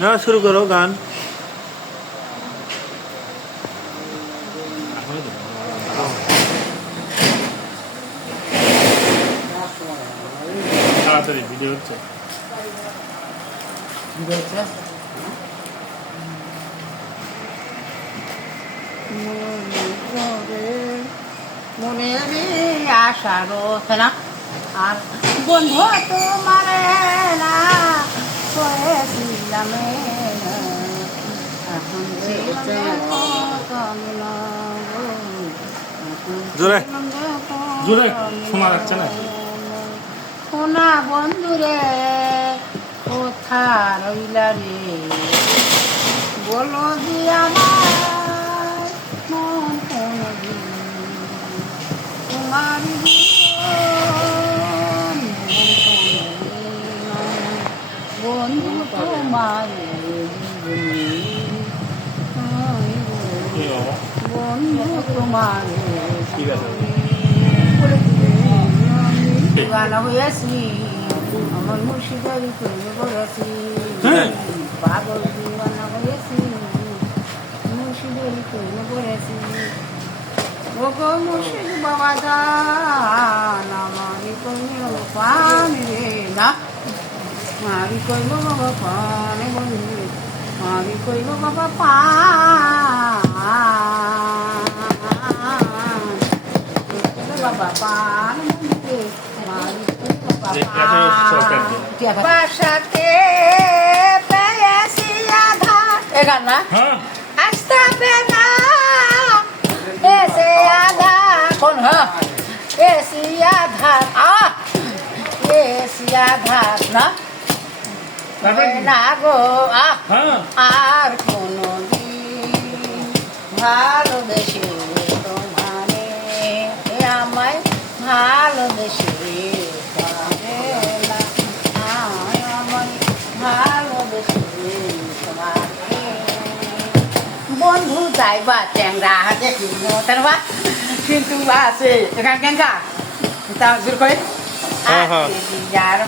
না শুরু করো গান। তাড়াতাড়ি ভিডিও হচ্ছে। মনে আশারো না আর বন্ধু তোমার না কয়েছিলাম এখন জোরে জোরে শোনা যাচ্ছে না। শোনা বন্ধুরে কোথা রইলা রে বলো দি আমার মন কোনদিন তোমার জীবন বন্ধু তোমার বন্ধু তোমার গান হয়েছি আমার মুর্শিদারি তৈরি করেছি পাগল দিওয়ানা হয়েছি মুর্শিদারি তৈরি করেছি ও গো মুর্শিদ বাবা দান আমারই কইল পানি রে না মারি কইল বাবা পানি বন্ধু মারি কইল বাবা বাবা পান বাসাতে পেয়েছি আধার এ গান না আসতে হবে না এসে আধার কোন হ্যাঁ এসি আধার এসি আধার না না গো আর কোনো দিন ভালোবেসে তোমারে আমায় ভালোবেসে বন্ধু যাইবা চ্যাংরা হাতে কিনবা কিন্তু আছে এখান কেন তা জোর করে হ্যাঁ হ্যাঁ যার